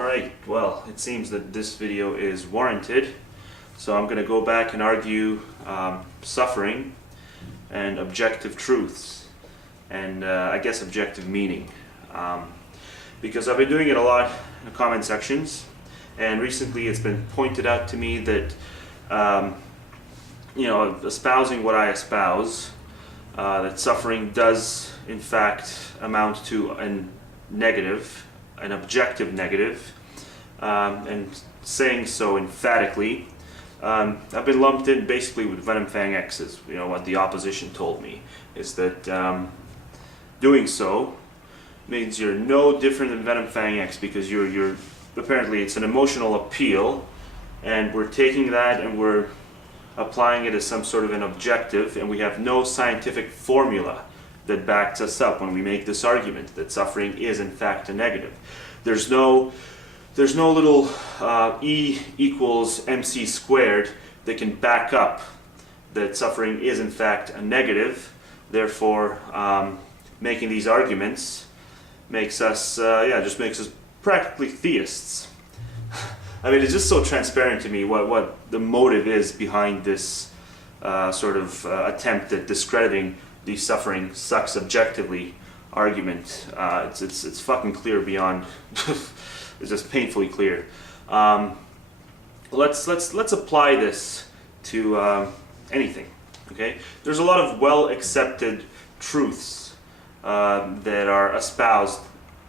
Alright, well, it seems that this video is warranted, so I'm going to go back and argue suffering and objective truths, and I guess objective meaning, because I've been doing it a lot in the comment sections, and recently it's been pointed out to me that espousing what I espouse, that suffering does in fact amount to a negative, an objective negative, and saying so emphatically, I've been lumped in basically with Venom Fang X's. You know what the opposition told me is that doing so means you're no different than Venom Fang X, because you're apparently it's an emotional appeal, and we're taking that and we're applying it as some sort of an objective, and we have no scientific formula that backs us up when we make this argument that suffering is in fact a negative. There's no little E equals MC squared that can back up that suffering is in fact a negative. Therefore, making these arguments makes us, just makes us practically theists. I mean, it's just so transparent to me what the motive is behind this sort of attempt at discrediting the suffering sucks objectively argument. It's fucking clear beyond. It's just painfully clear. Let's apply this to anything. Okay, there's a lot of well accepted truths that are espoused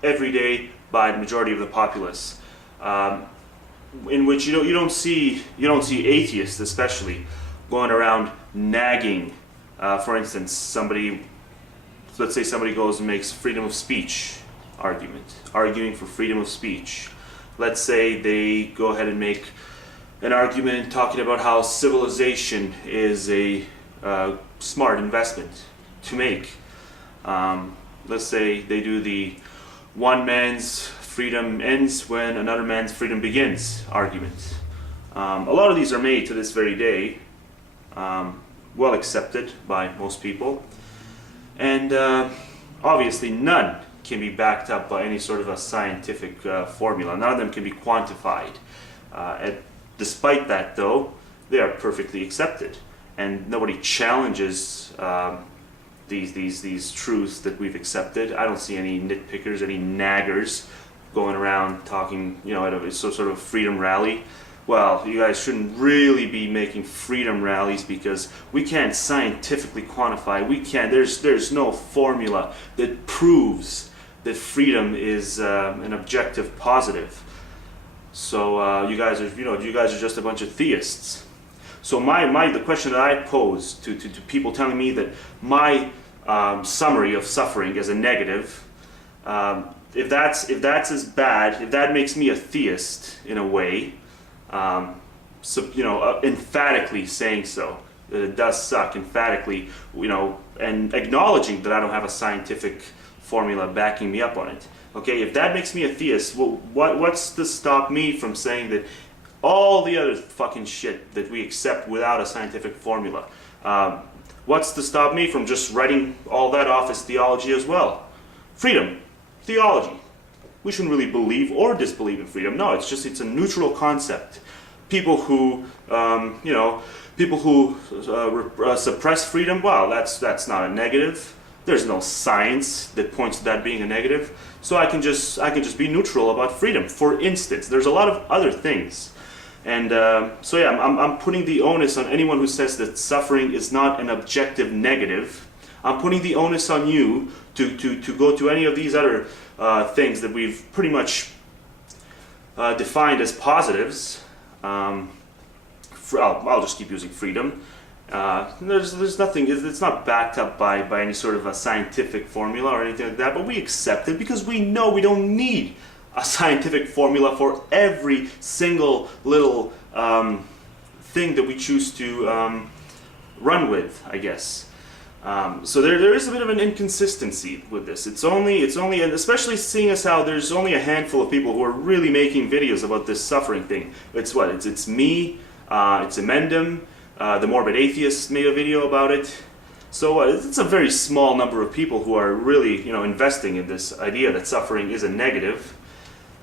every day by the majority of the populace, in which you don't see atheists especially going around nagging. For instance, let's say somebody goes and makes freedom of speech argument, arguing for freedom of speech. Let's say they go ahead and make an argument talking about how civilization is a smart investment to make. Let's say they do the one man's freedom ends when another man's freedom begins argument. A lot of these are made to this very day, well accepted by most people, and obviously none can be backed up by any sort of a scientific formula. None of them can be quantified. Despite that, though, they are perfectly accepted, and nobody challenges these truths that we've accepted. I don't see any nitpickers, any naggers going around talking, at a sort of freedom rally. Well, you guys shouldn't really be making freedom rallies, because we can't scientifically quantify. There's no formula that proves that freedom is an objective positive. So you guys are just a bunch of theists. So the question that I pose to people telling me that my summary of suffering is a negative, if that's as bad, if that makes me a theist in a way, emphatically saying so, that it does suck, emphatically, and acknowledging that I don't have a scientific formula backing me up on it. Okay, if that makes me a theist, well, what's to stop me from saying that all the other fucking shit that we accept without a scientific formula? What's to stop me from just writing all that off as theology as well? Freedom, theology. We shouldn't really believe or disbelieve in freedom. No, it's a neutral concept. People who suppress freedom, well, that's not a negative. There's no science that points to that being a negative. So I can just be neutral about freedom. For instance, there's a lot of other things, and I'm putting the onus on anyone who says that suffering is not an objective negative. I'm putting the onus on you to go to any of these other things that we've pretty much defined as positives. I'll just keep using freedom. There's nothing, it's not backed up by any sort of a scientific formula or anything like that, but we accept it because we know we don't need a scientific formula for every single little thing that we choose to run with, I guess. So there is a bit of an inconsistency with this. It's only, and especially seeing as how there's only a handful of people who are really making videos about this suffering thing. It's me, it's Emendum, the Morbid Atheist made a video about it. So it's a very small number of people who are really, investing in this idea that suffering is a negative.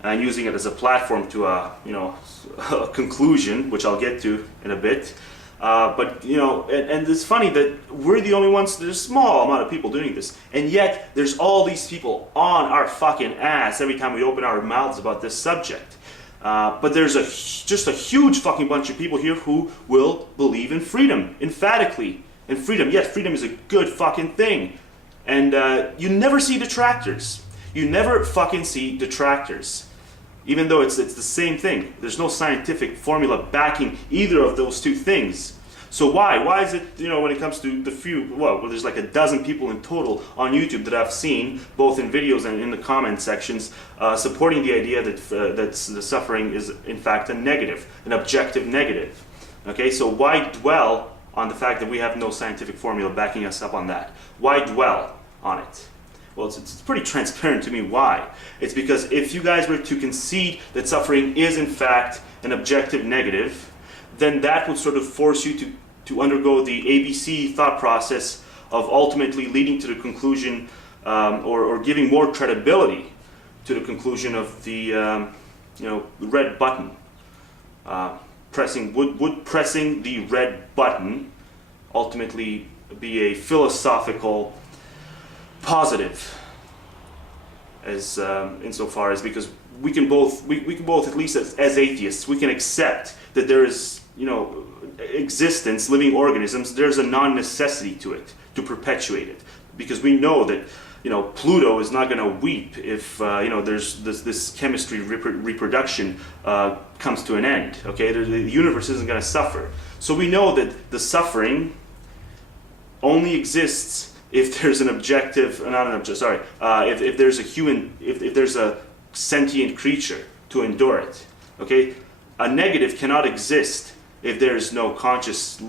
and using it as a platform to a conclusion, which I'll get to in a bit. But and it's funny that we're the only ones. There's a small amount of people doing this, and yet there's all these people on our fucking ass every time we open our mouths about this subject. But there's just a huge fucking bunch of people here who will believe in freedom, emphatically. In freedom, yes, freedom is a good fucking thing. And you never see detractors. You never fucking see detractors. Even though it's the same thing. There's no scientific formula backing either of those two things. So why? Why is it, when it comes to the few, there's like a dozen people in total on YouTube that I've seen, both in videos and in the comment sections, supporting the idea that the suffering is in fact a negative, an objective negative. Okay, so why dwell on the fact that we have no scientific formula backing us up on that? Why dwell on it? Well, it's pretty transparent to me why. It's because if you guys were to concede that suffering is in fact an objective negative, then that would sort of force you to undergo the ABC thought process of ultimately leading to the conclusion or giving more credibility to the conclusion of the red button. Would pressing the red button ultimately be a philosophical positive, as insofar as, because we can both at least as atheists, we can accept that there is existence, living organisms, there's a non-necessity to it, to perpetuate it, because we know that Pluto is not going to weep if there's this chemistry reproduction comes to an end. Okay, the universe isn't going to suffer, so we know that the suffering only exists if there's an objective, if there's a human, if there's a sentient creature to endure it. Okay, a negative cannot exist if there's no conscious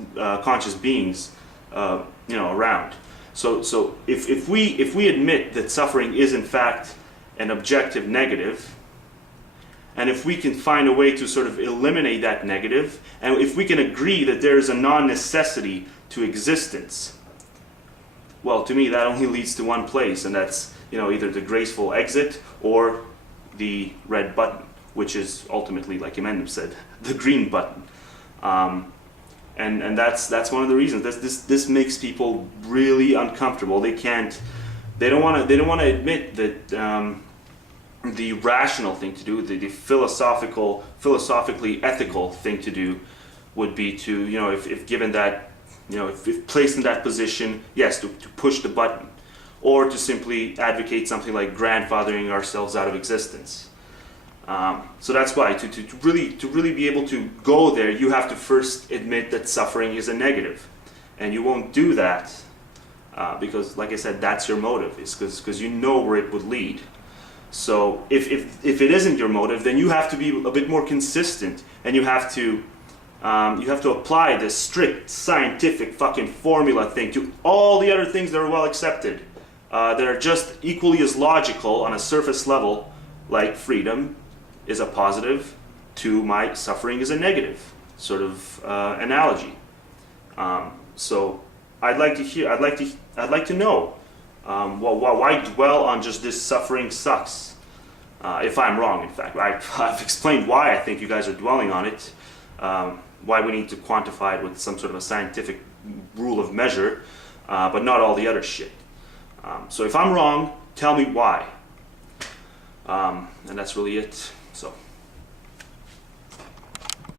beings, around. So if we admit that suffering is in fact an objective negative, and if we can find a way to sort of eliminate that negative, and if we can agree that there is a non-necessity to existence, well, to me that only leads to one place, and that's either the graceful exit or the red button, which is ultimately, like Eminem said, the green button. And that's one of the reasons. This makes people really uncomfortable. They don't want to admit that the rational thing to do, the philosophically ethical thing to do, would be to if given that if placed in that position, yes, to push the button, or to simply advocate something like grandfathering ourselves out of existence. So that's why to really be able to go there, you have to first admit that suffering is a negative, and you won't do that because, like I said, that's your motive. Is because you know where it would lead. So if it isn't your motive, then you have to be a bit more consistent, and you have to apply this strict scientific fucking formula thing to all the other things that are well accepted, that are just equally as logical on a surface level, like freedom is a positive to my suffering is a negative sort of analogy. So I'd like to know why dwell on just this suffering sucks. If I'm wrong, in fact, I've explained why I think you guys are dwelling on it. Why we need to quantify it with some sort of a scientific rule of measure, but not all the other shit. So if I'm wrong, tell me why. And that's really it. So.